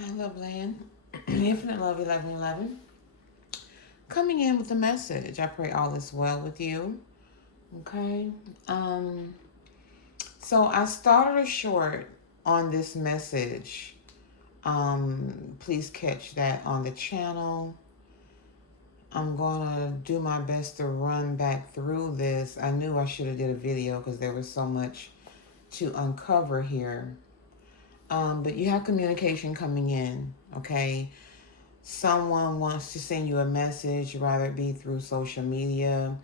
Hi, LoveLand. Infinite Love 1111. Coming in with a message. I pray all is well with you. Okay. Um, so I started a short on this message. Please catch that on the channel. I'm gonna do my best to run back through this. I knew I should have did a video because there was so much to uncover here. But you have communication coming in, okay? Someone wants to send you a message, whether it be through social media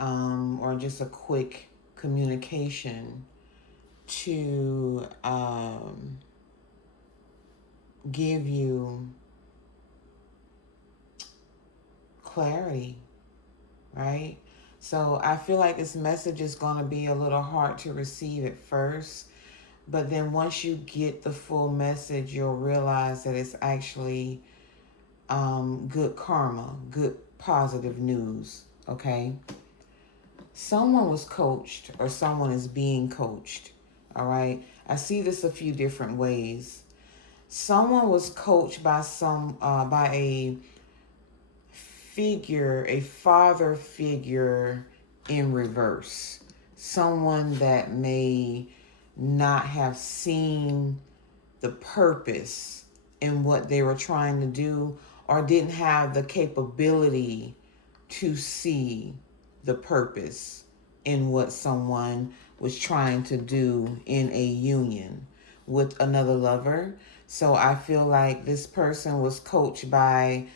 or just a quick communication to give you clarity, right? So I feel like this message is going to be a little hard to receive at first, but then once you get the full message, you'll realize that it's actually good karma, good positive news, okay? Someone was coached or someone is being coached, all right? I see this a few different ways. Someone was coached by by a father figure in reverse. Someone that may not have seen the purpose in what they were trying to do or didn't have the capability to see the purpose in what someone was trying to do in a union with another lover. So I feel like this person was coached by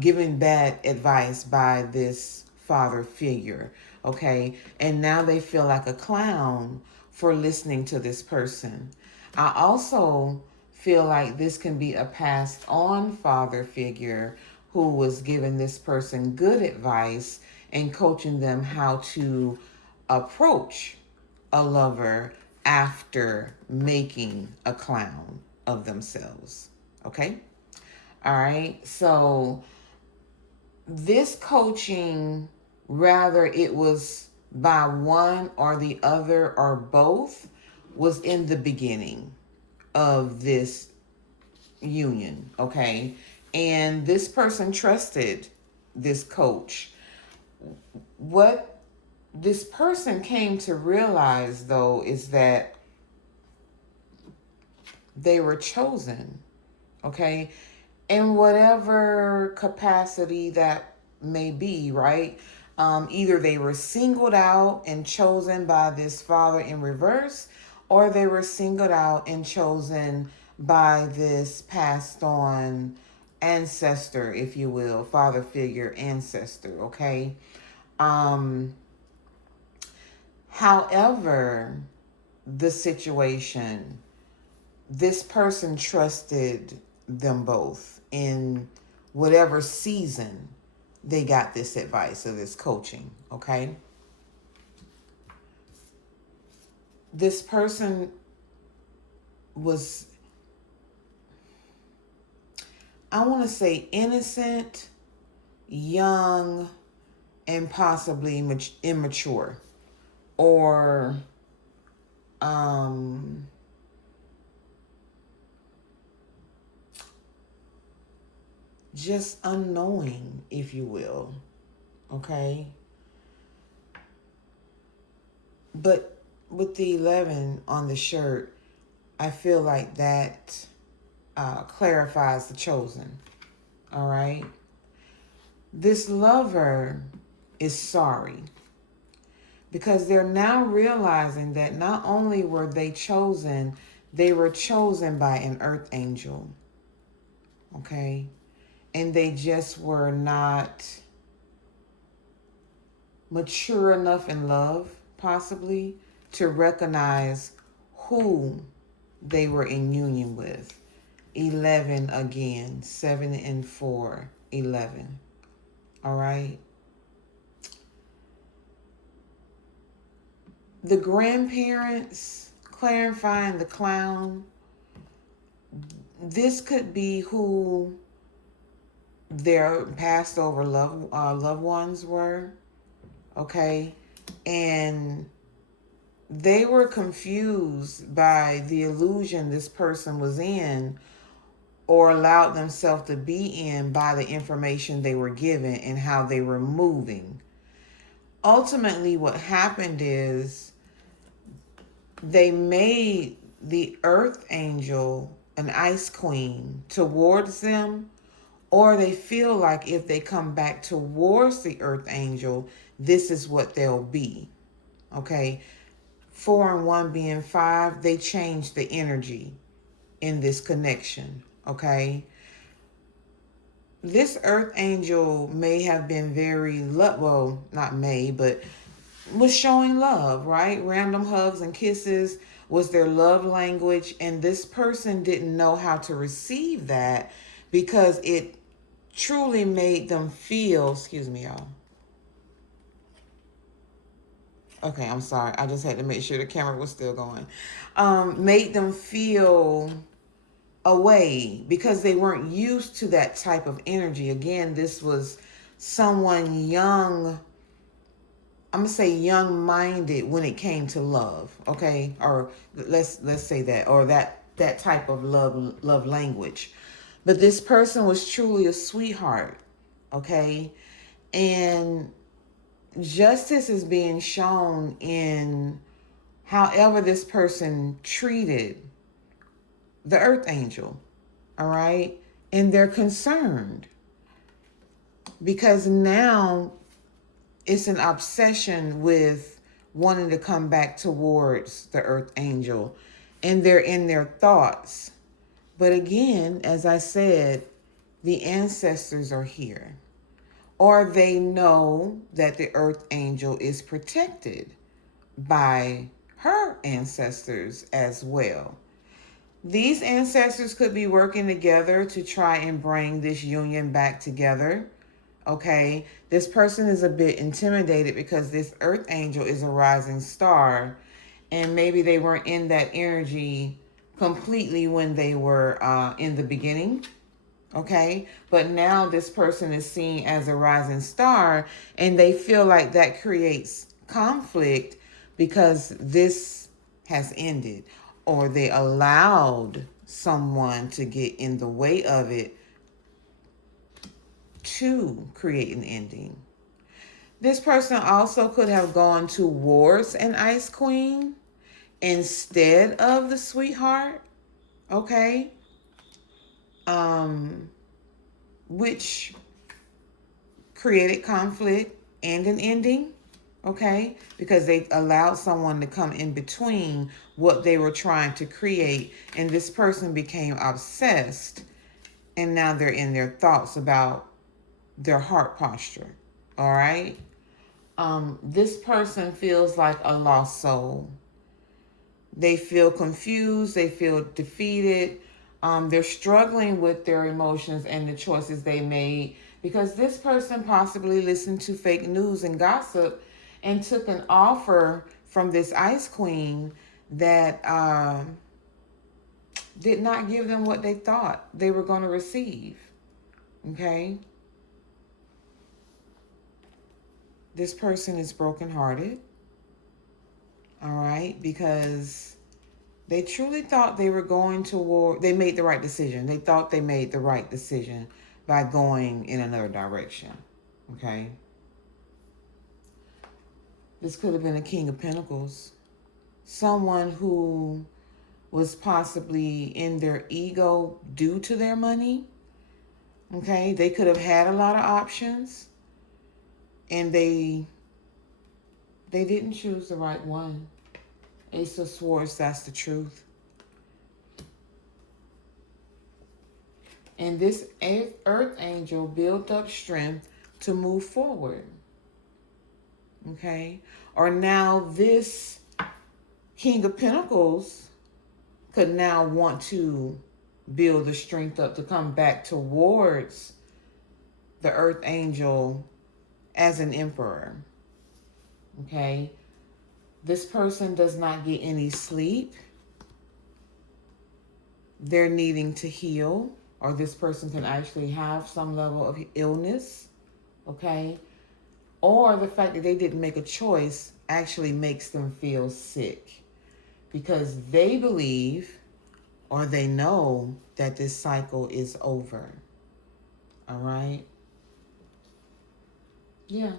given bad advice by this father figure, okay? And now they feel like a clown for listening to this person. I also feel like this can be a passed on father figure who was giving this person good advice and coaching them how to approach a lover after making a clown of themselves. Okay? All right. So this coaching, rather it was by one or the other or both, was in the beginning of this union. Okay. And this person trusted this coach. What this person came to realize, though, is that they were chosen. Okay. In whatever capacity that may be, right? Either they were singled out and chosen by this father in reverse, or they were singled out and chosen by this passed on ancestor, if you will, father figure ancestor, okay? Um, However, the situation, this person trusted them both in whatever season they got this advice or this coaching, okay? This person was, I want to say, innocent, young, and possibly immature, or um, just unknowing, if you will, okay? But with the 11 on the shirt, I feel like that clarifies the chosen, all right? This lover is sorry because they're now realizing that not only were they were chosen by an earth angel, okay? And they just were not mature enough in love, possibly, to recognize who they were in union with. 11 again, 7 and 4, 11. All right. The grandparents clarifying the clown, this could be who their passed over loved ones were, okay? And they were confused by the illusion this person was in or allowed themselves to be in by the information they were given and how they were moving. Ultimately, what happened is they made the earth angel an ice queen towards them, or they feel like if they come back towards the earth angel, this is what they'll be. Okay? 4 and 1 being 5, they changed the energy in this connection. Okay? This earth angel may have been very well, not may, but was showing love, right? Random hugs and kisses was their love language, and this person didn't know how to receive that because it truly made them feel, excuse me, y'all. Okay, I'm sorry. I just had to make sure the camera was still going. Made them feel away because they weren't used to that type of energy. Again, this was someone young. I'm gonna say young-minded when it came to love, okay? Or let's say that, or that type of love language. But this person was truly a sweetheart, okay? And justice is being shown in however this person treated the earth angel, all right? And they're concerned because now it's an obsession with wanting to come back towards the earth angel, and they're in their thoughts. But again, as I said, the ancestors are here, or they know that the earth angel is protected by her ancestors as well. These ancestors could be working together to try and bring this union back together. Okay, this person is a bit intimidated because this earth angel is a rising star, and maybe they weren't in that energy completely when they were in the beginning. Okay, but now this person is seen as a rising star, and they feel like that creates conflict because this has ended, or they allowed someone to get in the way of it to create an ending. This person also could have gone towards an ice queen instead of the sweetheart, okay? Which created conflict and an ending, okay? Because they allowed someone to come in between what they were trying to create, and this person became obsessed, and now they're in their thoughts about their heart posture, all right? This person feels like a lost soul. They feel confused. They feel defeated. They're struggling with their emotions and the choices they made because this person possibly listened to fake news and gossip and took an offer from this ice queen that did not give them what they thought they were going to receive, okay? This person is brokenhearted, all right, because they truly thought they were going toward, they made the right decision. They thought they made the right decision by going in another direction, okay? This could have been a King of Pentacles. Someone who was possibly in their ego due to their money, okay? They could have had a lot of options, and they didn't choose the right one. Ace of Swords, that's the truth. And this earth angel built up strength to move forward. Okay? Or now this King of Pentacles could now want to build the strength up to come back towards the earth angel as an emperor. Okay? This person does not get any sleep. They're needing to heal, or this person can actually have some level of illness, okay? Or the fact that they didn't make a choice actually makes them feel sick because they believe or they know that this cycle is over. All right? Yeah.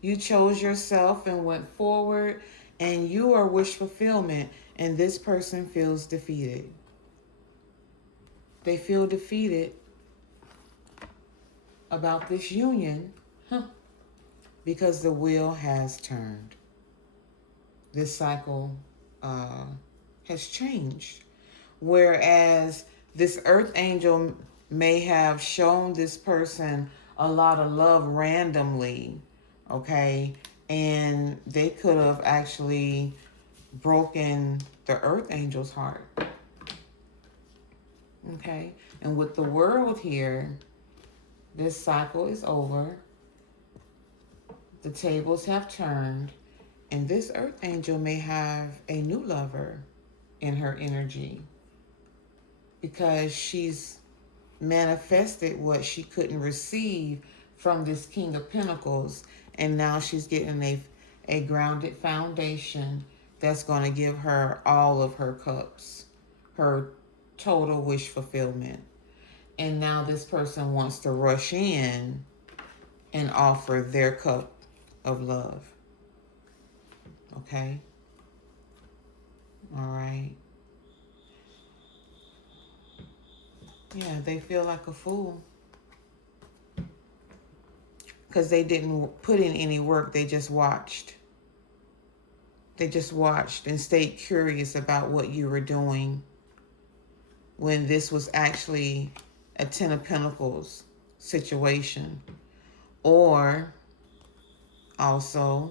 You chose yourself and went forward, and you are wish fulfillment, and this person feels defeated. They feel defeated about this union because the wheel has turned. This cycle has changed. Whereas this earth angel may have shown this person a lot of love randomly, okay? And they could have actually broken the earth angel's heart, okay? And with the world here, this cycle is over. The tables have turned, and this earth angel may have a new lover in her energy because she's manifested what she couldn't receive from this King of Pentacles, and now she's getting a grounded foundation that's going to give her all of her cups, her total wish fulfillment. And now this person wants to rush in and offer their cup of love. Okay? All right. Yeah, they feel like a fool because they didn't put in any work. They just watched. They just watched and stayed curious about what you were doing when this was actually a Ten of Pentacles situation. Or also,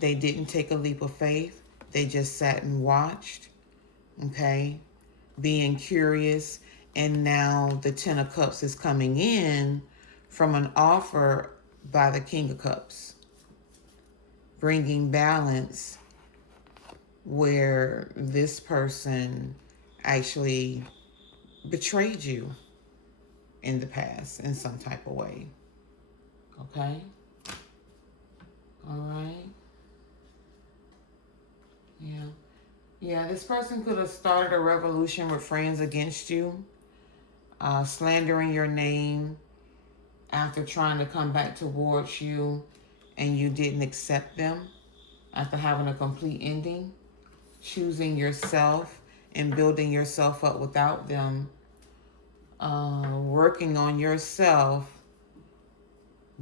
they didn't take a leap of faith. They just sat and watched, okay, being curious. And now the Ten of Cups is coming in from an offer by the King of Cups, bringing balance where this person actually betrayed you in the past in some type of way. Okay? All right? Yeah. Yeah, this person could have started a revolution with friends against you, slandering your name after trying to come back towards you and you didn't accept them after having a complete ending, choosing yourself and building yourself up without them, working on yourself,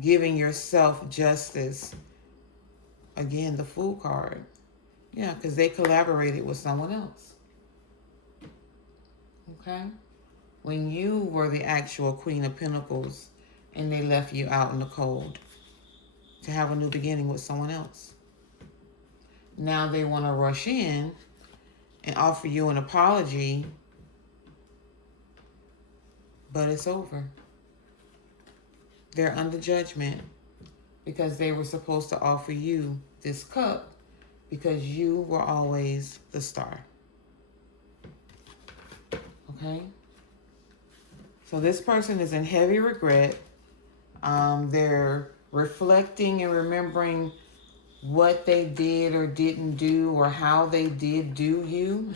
giving yourself justice. Again, the Fool card. Yeah, because they collaborated with someone else. Okay? When you were the actual Queen of Pentacles and they left you out in the cold to have a new beginning with someone else. Now they want to rush in and offer you an apology, but it's over. They're under judgment because they were supposed to offer you this cup because you were always the star. Okay? So this person is in heavy regret. They're reflecting and remembering what they did or didn't do or how they did do you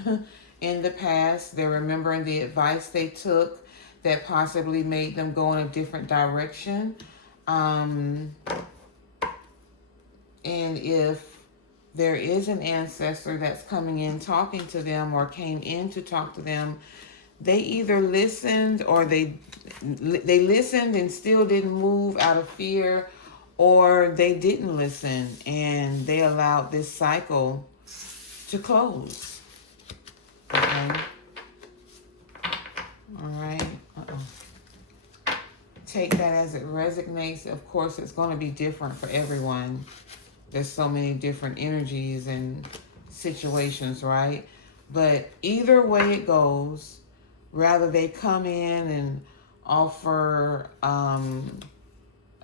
in the past. They're remembering the advice they took that possibly made them go in a different direction. And if there is an ancestor that's coming in talking to them or came in to talk to them, they either listened or they listened and still didn't move out of fear, or they didn't listen and they allowed this cycle to close. Okay. All right. Take that as it resonates. Of course, it's going to be different for everyone. There's so many different energies and situations, right? But either way it goes, rather they come in and offer an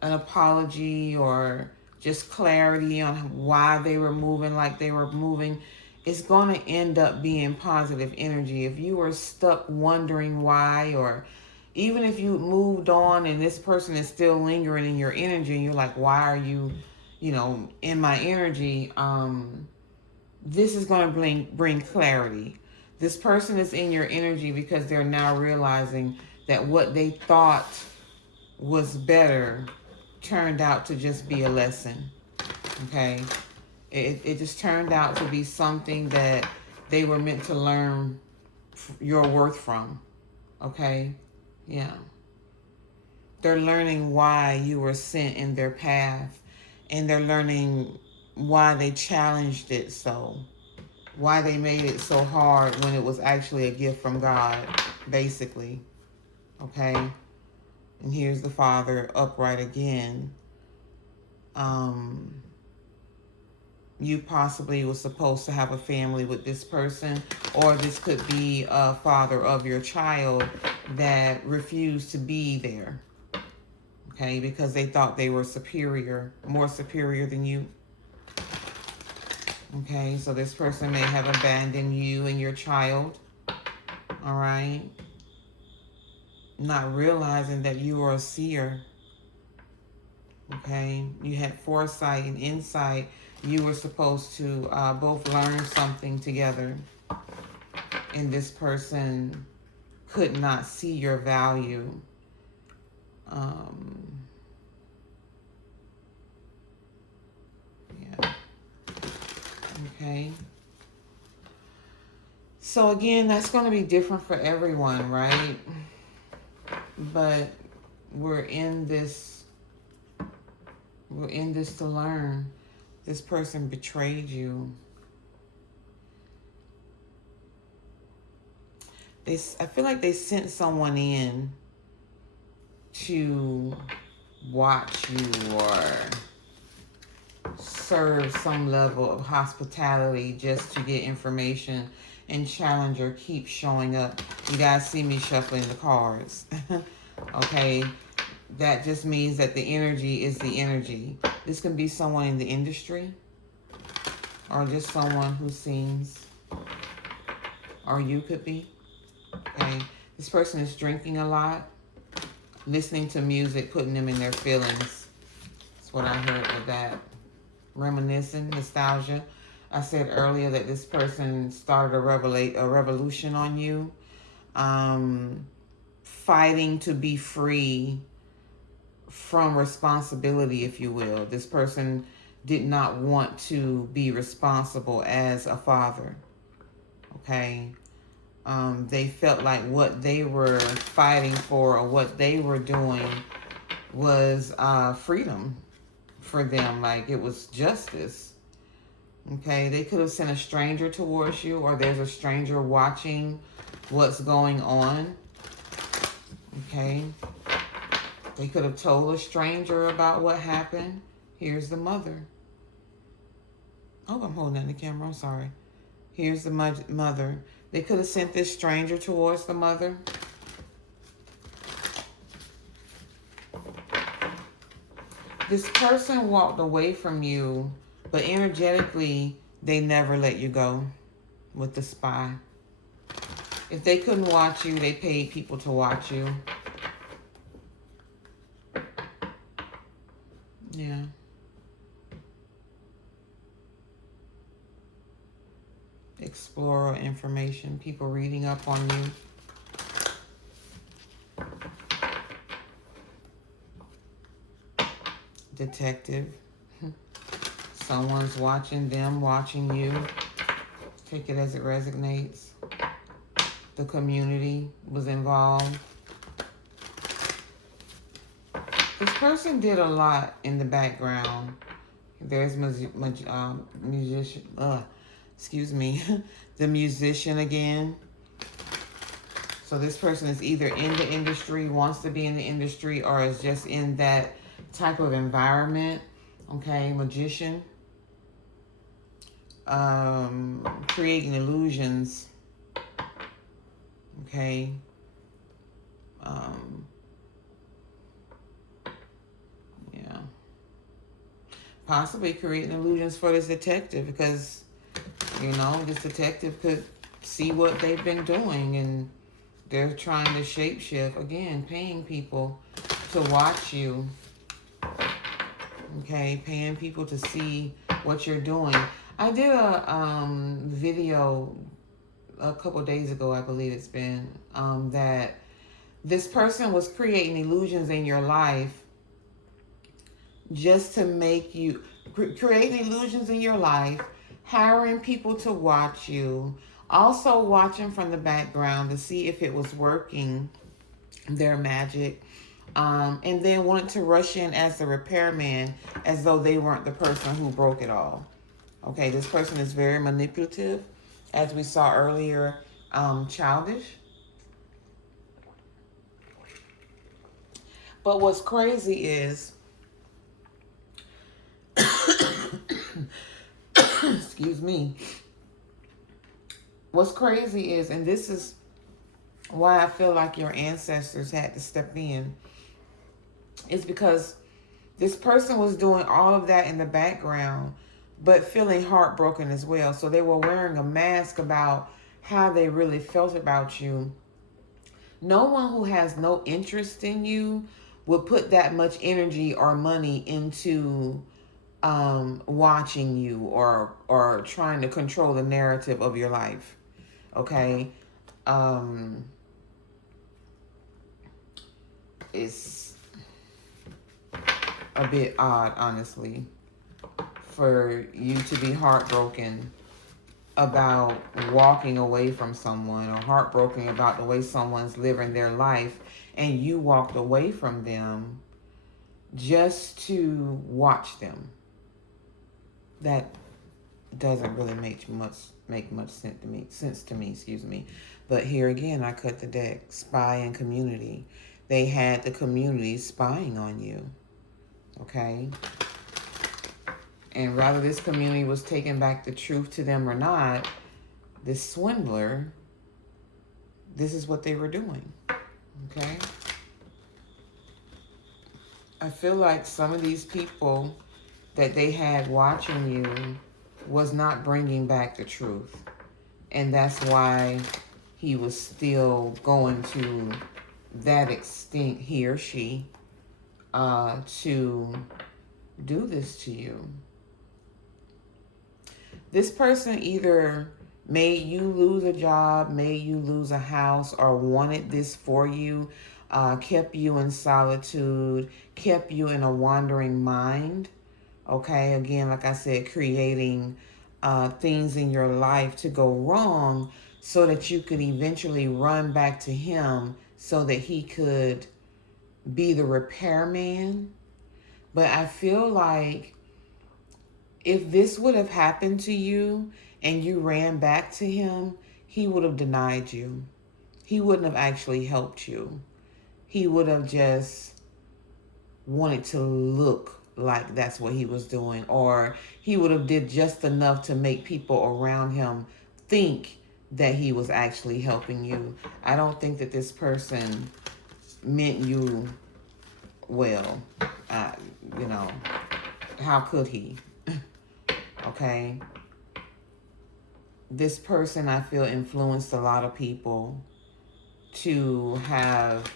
apology or just clarity on why they were moving like they were moving, it's going to end up being positive energy. If you were stuck wondering why, or even if you moved on and this person is still lingering in your energy and you're like, why are you, in my energy, this is going to bring clarity. This person is in your energy because they're now realizing that what they thought was better turned out to just be a lesson. Okay? It just turned out to be something that they were meant to learn your worth from. Okay? Yeah. They're learning why you were sent in their path. And they're learning why they challenged it so. Why they made it so hard when it was actually a gift from God, basically. Okay? And here's the Father upright again. You possibly were supposed to have a family with this person, or this could be a father of your child that refused to be there. Okay? Because they thought they were superior, more superior than you. Okay, so this person may have abandoned you and your child. All right. Not realizing that you are a seer. Okay. You had foresight and insight. You were supposed to both learn something together. And this person could not see your value. Yeah. Okay. So again, that's going to be different for everyone, right? But we're in this to learn. This person betrayed you. I feel like they sent someone in to watch you or serve some level of hospitality just to get information, and Challenger keeps showing up. You guys see me shuffling the cards. Okay? That just means that the energy is the energy. This can be someone in the industry, or just someone who sings, or you could be. Okay? This person is drinking a lot, listening to music, putting them in their feelings. That's what I heard with that. Reminiscing, nostalgia. I said earlier that this person started a revolution on you. Fighting to be free from responsibility, if you will. This person did not want to be responsible as a father. Okay? They felt like what they were fighting for, or what they were doing, was freedom for them. Like it was justice. Okay? They could have sent a stranger towards you, or there's a stranger watching what's going on. Okay? They could have told a stranger about what happened. Here's the mother. Oh, I'm holding down the camera. I'm sorry. Here's the mother. They could have sent this stranger towards the mother. This person walked away from you, but energetically, they never let you go with the spy. If they couldn't watch you, they paid people to watch you. Yeah. Explorer information, people reading up on you. Detective. Someone's watching them, watching you. Take it as it resonates. The community was involved. This person did a lot in the background. There's musician. Excuse me. The musician again. So this person is either in the industry, wants to be in the industry, or is just in that type of environment. Okay, magician. Creating illusions. Okay. Yeah. Possibly creating illusions for this detective, because, you know, this detective could see what they've been doing, and they're trying to shapeshift. Again, paying people to watch you. Okay, paying people to see what you're doing. I did a video a couple of days ago, I believe it's been, that this person was creating illusions in your life just to make you, creating illusions in your life, hiring people to watch you, also watching from the background to see if it was working, their magic, and then wanted to rush in as the repairman as though they weren't the person who broke it all. Okay, this person is very manipulative, as we saw earlier, childish. But what's crazy is, excuse me, what's crazy is, and this is why I feel like your ancestors had to step in, is because this person was doing all of that in the background, but feeling heartbroken as well. So they were wearing a mask about how they really felt about you. No one who has no interest in you would put that much energy or money into watching you or trying to control the narrative of your life. Okay? It's a bit odd, honestly, for you to be heartbroken about walking away from someone, or heartbroken about the way someone's living their life, and you walked away from them just to watch them. That doesn't really make much sense to me, excuse me. But here again, I cut the deck. Spy and community. They had the community spying on you. Okay? And whether this community was taking back the truth to them or not, this swindler, this is what they were doing. Okay? I feel like some of these people that they had watching you was not bringing back the truth. And that's why he was still going to that extent, he or she, to do this to you. This person either made you lose a job, made you lose a house, or wanted this for you, kept you in solitude, kept you in a wandering mind. Okay, again, like I said, creating things in your life to go wrong so that you could eventually run back to him so that he could be the repairman. But I feel like if this would have happened to you and you ran back to him, he would have denied you. He wouldn't have actually helped you. He would have just wanted to look like that's what he was doing, or he would have did just enough to make people around him think that he was actually helping you. I don't think that this person meant you well. You know, how could he? Okay. This person, I feel, influenced a lot of people to have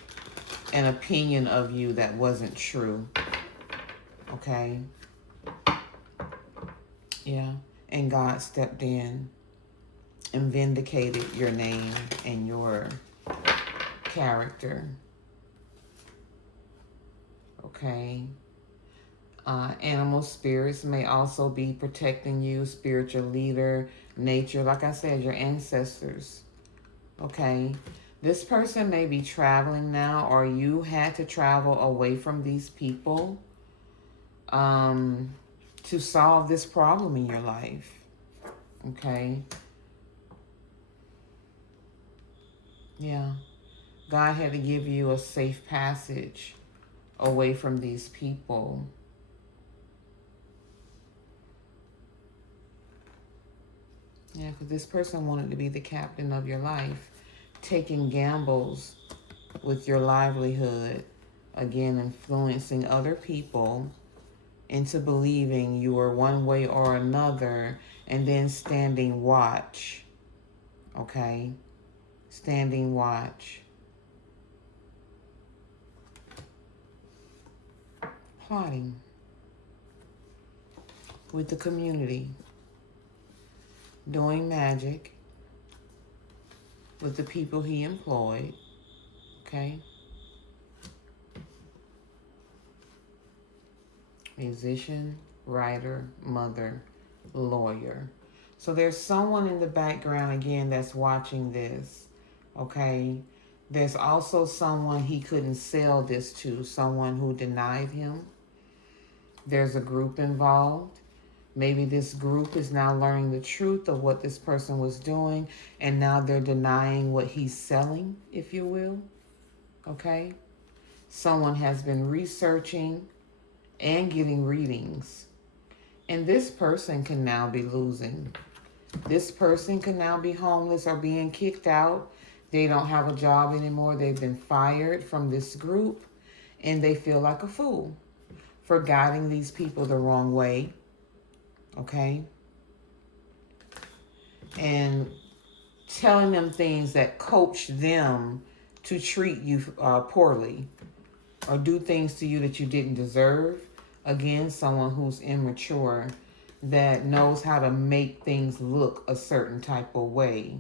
an opinion of you that wasn't true. Okay. Yeah. And God stepped in and vindicated your name and your character. Okay. Animal spirits may also be protecting you. Spiritual leader, nature, like I said, your ancestors. Okay. This person may be traveling now, or you had to travel away from these people to solve this problem in your life. Okay. Yeah. God had to give you a safe passage away from these people. Yeah, because this person wanted to be the captain of your life, taking gambles with your livelihood, again, influencing other people into believing you were one way or another, and then standing watch. Okay? Standing watch. Plotting with the community. Doing magic. with the people he employed. Okay. Musician, writer, mother, lawyer. So there's someone in the background again that's watching this. Okay. There's also someone he couldn't sell this to, someone who denied him. There's a group involved. Maybe this group is now learning the truth of what this person was doing, and now they're denying what he's selling, if you will. Okay? Someone has been researching and getting readings, and this person can now be losing. This person can now be homeless or being kicked out. They don't have a job anymore. They've been fired from this group, and they feel like a fool for guiding these people the wrong way. Okay? And telling them things that coach them to treat you poorly or do things to you that you didn't deserve. Again, someone who's immature that knows how to make things look a certain type of way.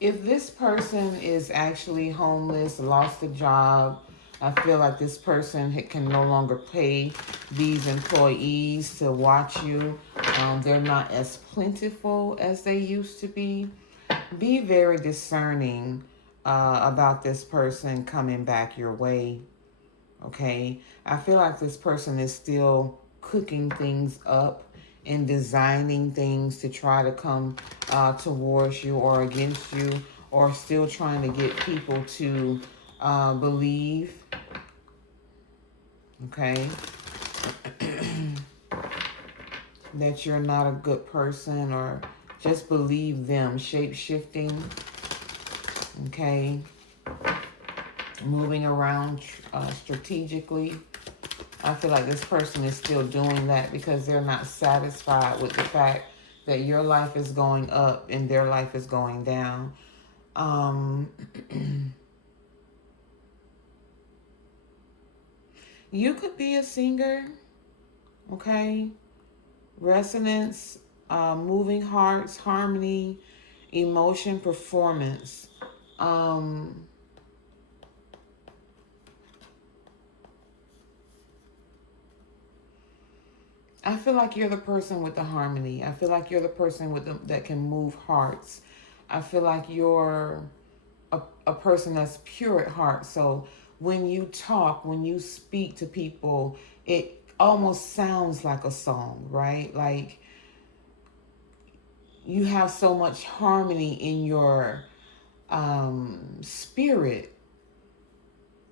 If this person is actually homeless, lost a job, I feel like this person can no longer pay these employees to watch you. They're not as plentiful as they used to be. Be very discerning about this person coming back your way. Okay? I feel like this person is still cooking things up and designing things to try to come towards you or against you, or still trying to get people to believe. Okay? That you're not a good person, or just believe them. Shape-shifting. Okay? Moving around strategically. I feel like this person is still doing that because they're not satisfied with the fact that your life is going up and their life is going down. You could be a singer, okay? Resonance, moving hearts, harmony, emotion, performance. I feel like you're the person with the harmony. I feel like you're the person that can move hearts. I feel like you're a person that's pure at heart. So when you talk, when you speak to people, it almost sounds like a song, right? Like you have so much harmony in your spirit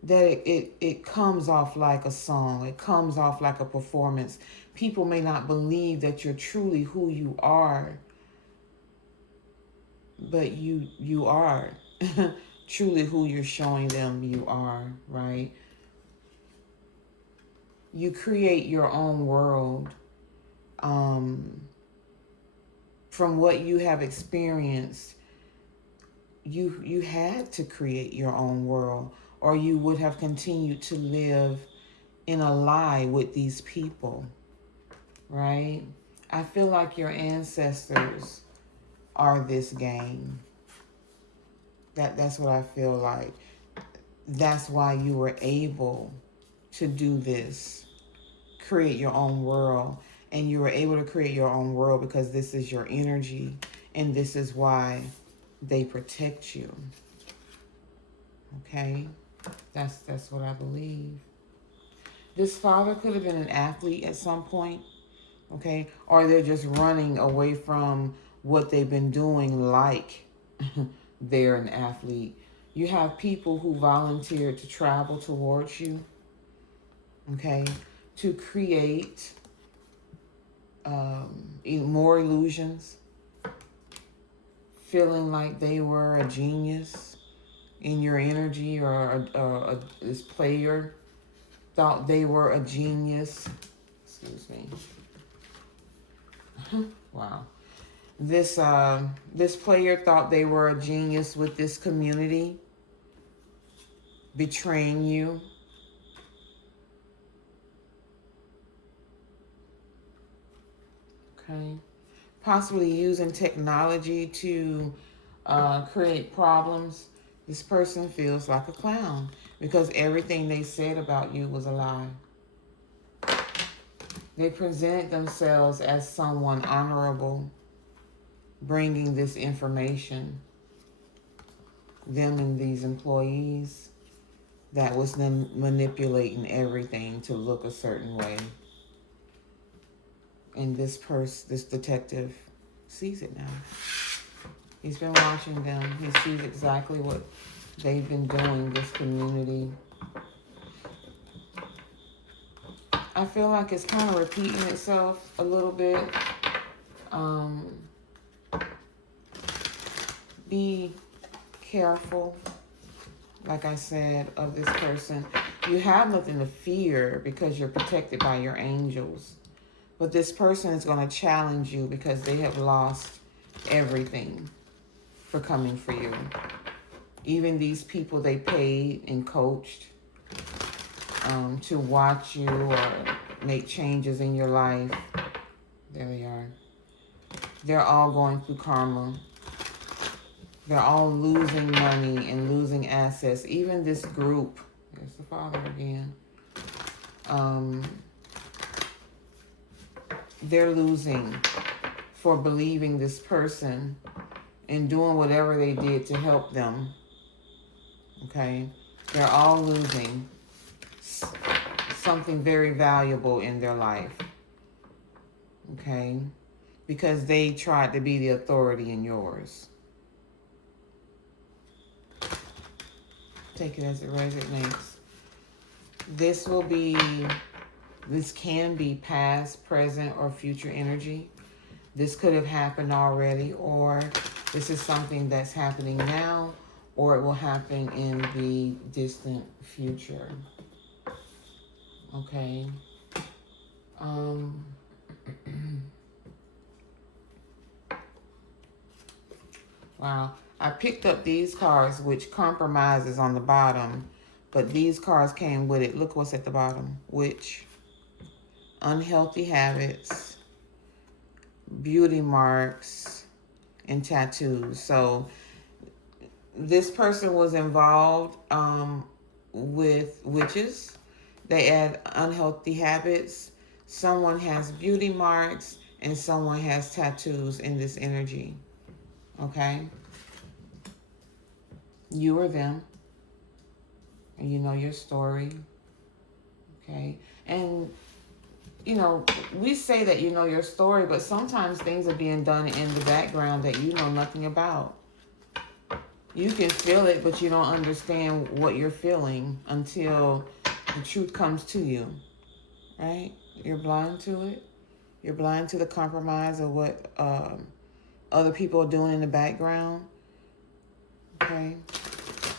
that it comes off like a song. It comes off like a performance. People may not believe that you're truly who you are, but you are truly who you're showing them you are, right? You create your own world from what you have experienced. You had to create your own world, or you would have continued to live in a lie with these people, right? I feel like your ancestors are this game. That's what I feel like. That's why you were able to do this, create your own world. And you were able to create your own world because this is your energy, and this is why they protect you. Okay? That's what I believe. This father could have been an athlete at some point, okay? Or they're just running away from what they've been doing like they're an athlete. You have people who volunteer to travel towards you, okay? To create more illusions, feeling like they were a genius in your energy, or this player thought they were a genius. Excuse me. Wow. This player thought they were a genius with this community, betraying you. Okay. Possibly using technology to create problems. This person feels like a clown because everything they said about you was a lie. They presented themselves as someone honorable, bringing this information. Them and these employees that was them manipulating everything to look a certain way. And this detective sees it now. He's been watching them. He sees exactly what they've been doing, this community. I feel like it's kind of repeating itself a little bit. Be careful, like I said, of this person. You have nothing to fear because you're protected by your angels. But this person is going to challenge you because they have lost everything for coming for you. Even these people they paid and coached to watch you or make changes in your life. There they are. They're all going through karma. They're all losing money and losing assets. Even this group. There's the father again. They're losing for believing this person and doing whatever they did to help them. Okay? They're all losing something very valuable in their life. Okay? Because they tried to be the authority in yours. Take it as it resonates. This can be past, present, or future energy. This could have happened already, or this is something that's happening now, or it will happen in the distant future. Okay. Wow. I picked up these cards, which compromises on the bottom, but these cards came with it. Look what's at the bottom. Which unhealthy habits, beauty marks, and tattoos. So this person was involved with witches. They had unhealthy habits. Someone has beauty marks and someone has tattoos in this energy. Okay? You or them. And you know your story. Okay? And, you know, we say that you know your story, but sometimes things are being done in the background that you know nothing about. You can feel it, but you don't understand what you're feeling until the truth comes to you. Right? You're blind to it. You're blind to the compromise of what other people are doing in the background. Okay?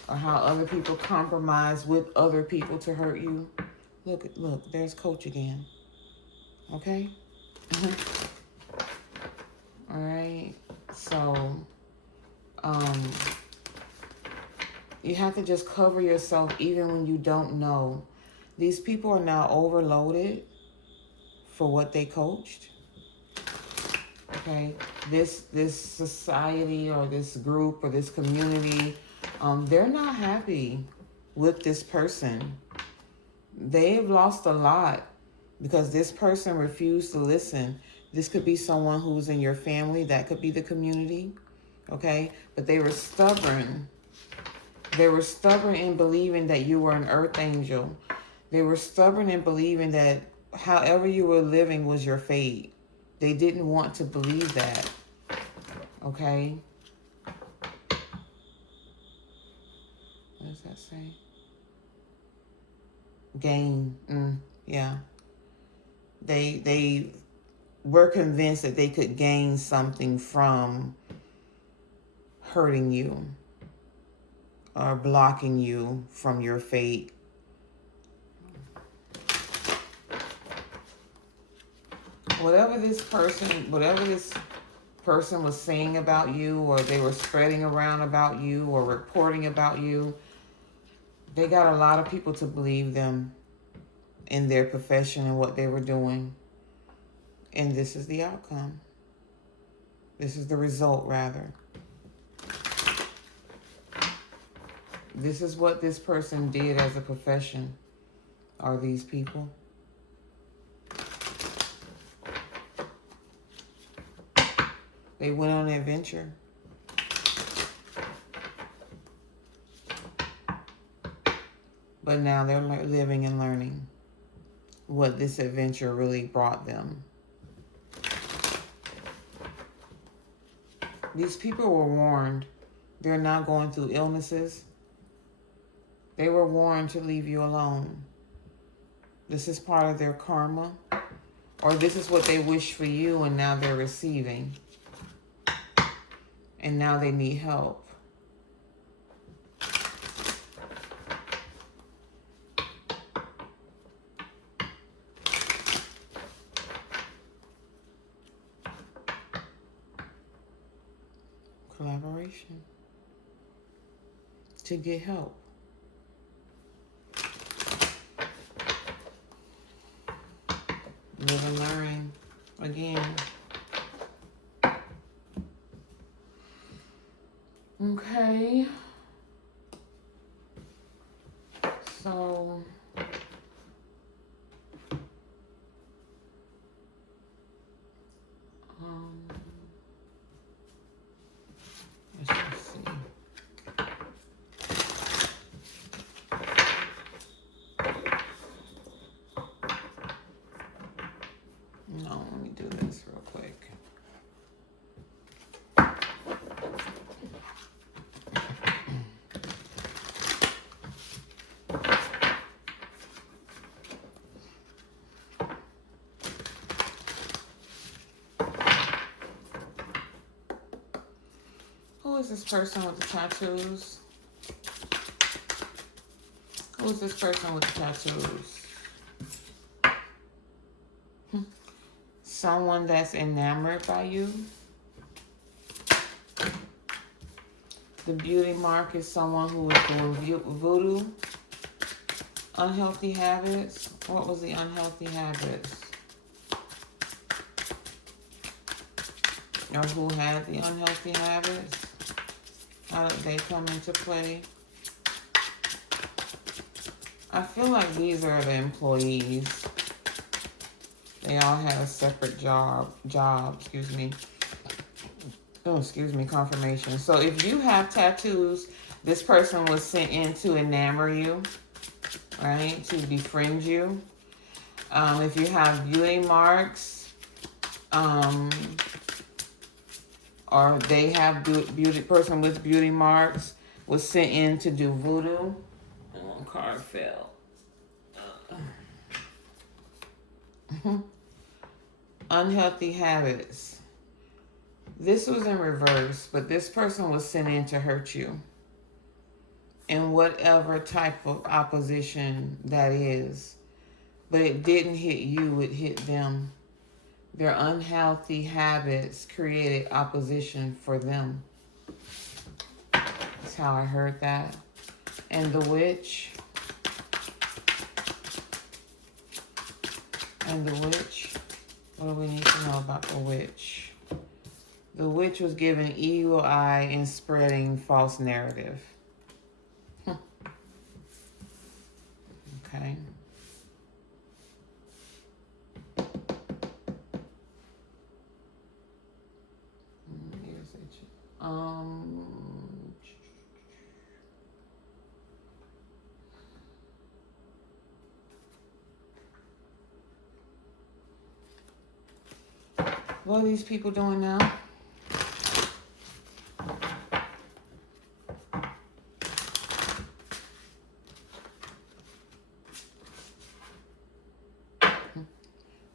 Or how other people compromise with other people to hurt you. Look, there's Coach again. Okay? All right. So, you have to just cover yourself even when you don't know. These people are now overloaded for what they coached. Okay? This society or this group or this community, they're not happy with this person. They've lost a lot because this person refused to listen. This could be someone who's in your family. That could be the community. Okay? But they were stubborn. They were stubborn in believing that you were an earth angel. They were stubborn in believing that however you were living was your fate. They didn't want to believe that. Okay? What does that say? Gain. Yeah. They were convinced that they could gain something from hurting you or blocking you from your fate. Whatever this person was saying about you, or they were spreading around about you or reporting about you, they got a lot of people to believe them in their profession and what they were doing. And this is the outcome. This is the result, rather. This is what this person did as a profession, are these people. They went on an adventure. But now they're living and learning what this adventure really brought them. These people were warned. They're not going through illnesses. They were warned to leave you alone. This is part of their karma. Or this is what they wish for you, and now they're receiving. And now they need help. Collaboration to get help. Live and learn again. Okay. So let's just see. No, let me do this real quick. Who is this person with the tattoos? Who is this person with the tattoos? Someone that's enamored by you. The beauty mark is someone who is doing voodoo. Unhealthy habits. What was the unhealthy habits? Or who had the unhealthy habits? How did they come into play? I feel like these are the employees. They all had a separate job, excuse me. Oh, excuse me, confirmation. So if you have tattoos, this person was sent in to enamor you, right? To befriend you. If you have beauty marks, or they have person with beauty marks was sent in to do voodoo. And one card fell. Unhealthy habits. This was in reverse, but this person was sent in to hurt you. And whatever type of opposition that is. But it didn't hit you, it hit them. Their unhealthy habits created opposition for them. That's how I heard that. And the witch. And the witch. What do we need to know about the witch? The witch was given evil eye and spreading false narrative. Okay. What are these people doing now?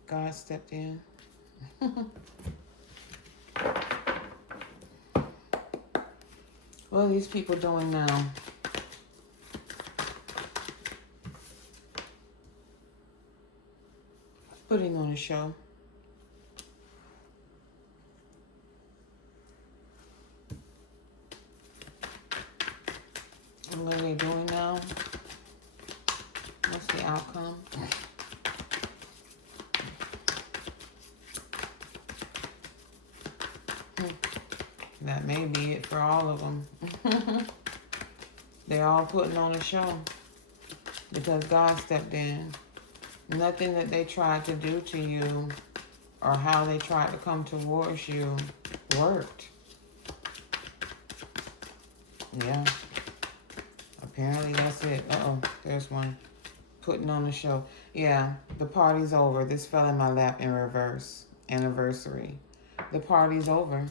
God stepped in. What are these people doing now? Putting on a show. And what are they doing now? What's the outcome? That may be it for all of them. They're all putting on a show because God stepped in. Nothing that they tried to do to you or how they tried to come towards you worked. Yeah. Apparently that's it. Uh-oh, there's one. Putting on a show. Yeah, the party's over. This fell in my lap in reverse. Anniversary. The party's over.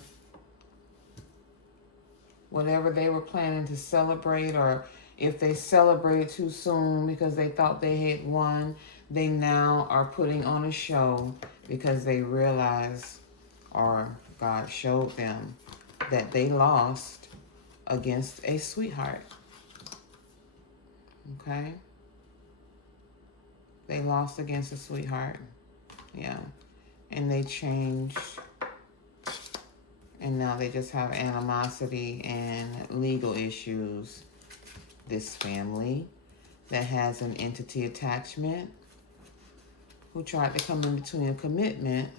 Whatever they were planning to celebrate, or if they celebrated too soon because they thought they had won, they now are putting on a show because they realized, or God showed them, that they lost against a sweetheart. Okay? They lost against a sweetheart. Yeah. And they changed. And now they just have animosity and legal issues. This family that has an entity attachment who tried to come in between a commitment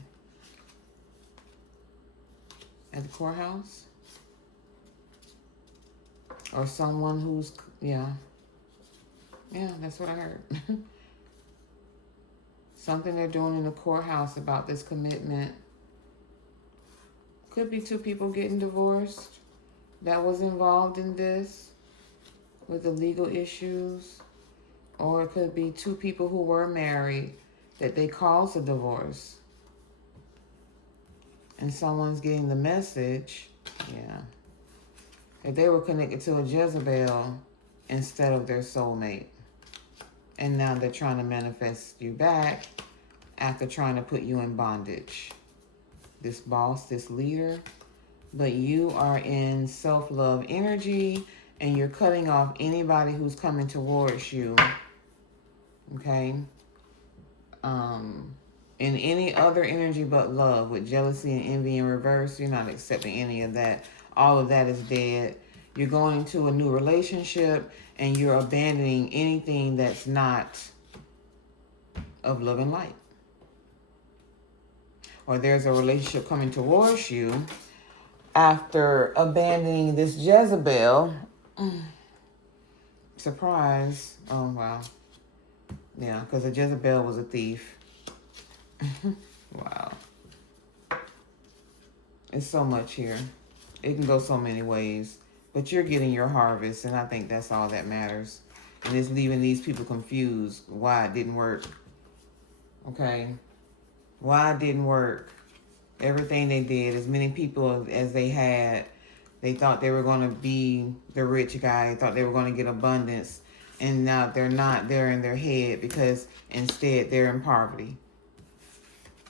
at the courthouse. Or someone who's, yeah, that's what I heard. Something they're doing in the courthouse about this commitment. Could be two people getting divorced that was involved in this with the legal issues. Or it could be two people who were married that they caused a divorce. And someone's getting the message, that they were connected to a Jezebel instead of their soulmate. And now they're trying to manifest you back after trying to put you in bondage. This boss, this leader, but you are in self-love energy and you're cutting off anybody who's coming towards you, okay? In any other energy but love, with jealousy and envy in reverse, you're not accepting any of that. All of that is dead. You're going into a new relationship and you're abandoning anything that's not of love and light. Or there's a relationship coming towards you after abandoning this Jezebel. Surprise. Oh, wow. Yeah, because the Jezebel was a thief. Wow. It's so much here. It can go so many ways. But you're getting your harvest, and I think that's all that matters. And it's leaving these people confused why it didn't work. Okay? Why it didn't work. Everything they did, as many people as they had, they thought they were going to be the rich guy. They thought they were going to get abundance. And now they're not. They're in their head because instead they're in poverty.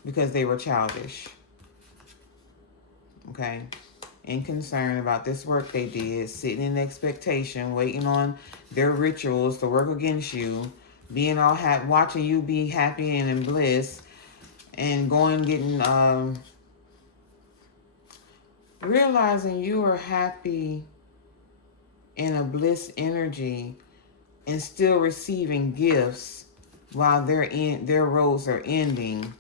Because they were childish. Okay? And concerned about this work they did, sitting in expectation, waiting on their rituals to work against you, being all happy, watching you be happy and in bliss, and going getting realizing you are happy in a bliss energy and still receiving gifts while their roads are ending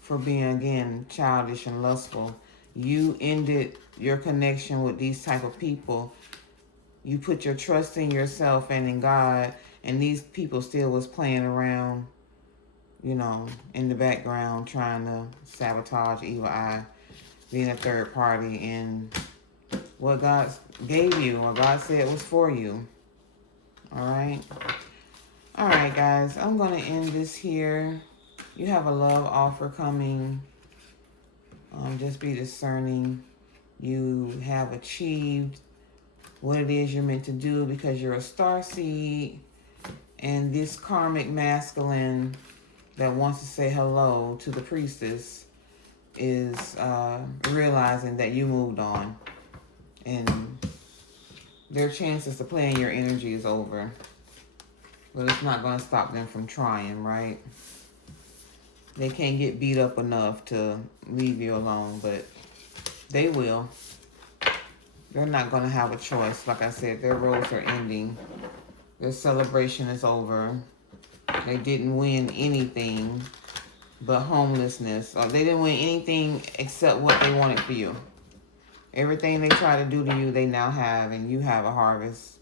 for being, again, childish and lustful. You ended your connection with these type of people. You put your trust in yourself and in God, and these people still was playing around, in the background, trying to sabotage, evil eye, being a third party in what God gave you, or God said was for you. All right? All right, guys. I'm going to end this here. You have a love offer coming. Just be discerning. You have achieved what it is you're meant to do because you're a starseed. And this karmic masculine that wants to say hello to the priestess is realizing that you moved on. And their chances to play in your energy is over. But it's not going to stop them from trying, right? They can't get beat up enough to leave you alone, but they will. They're not going to have a choice. Like I said, their roads are ending. Their celebration is over. They didn't win anything but homelessness. Or they didn't win anything except what they wanted for you. Everything they try to do to you, they now have, and you have a harvest.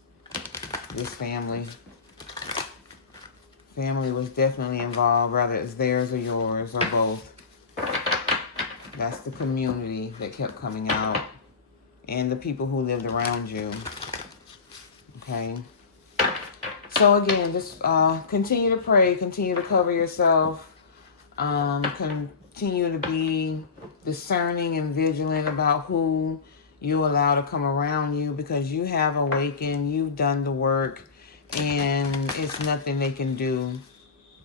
This family was definitely involved, whether it's theirs or yours or both. That's the community that kept coming out, and the people who lived around you. Okay. So again, just continue to pray, continue to cover yourself, continue to be discerning and vigilant about who you allow to come around you, because you have awakened, you've done the work, and it's nothing they can do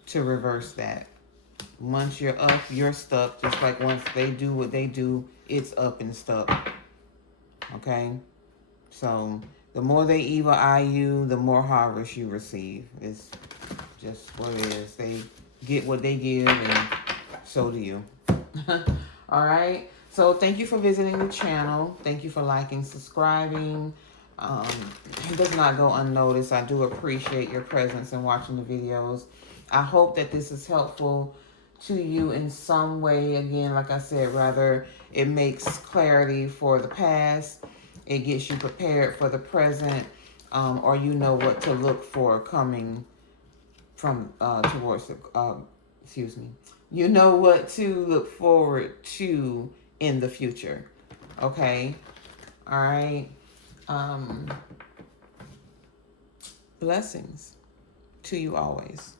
to reverse that. Once you're up, you're stuck. Just like once they do what they do, it's up and stuck. Okay? So the more they evil eye you, the more harvest you receive. It's just what it is. They get what they give, and so do you. All right? So thank you for visiting the channel. Thank you for liking, subscribing. It does not go unnoticed. I do appreciate your presence and watching the videos. I hope that this is helpful to you in some way. Again, like I said, rather it makes clarity for the past, it gets you prepared for the present, or you know what to look for coming from towards the you know what to look forward to in the future. Okay? All right. Blessings to you always.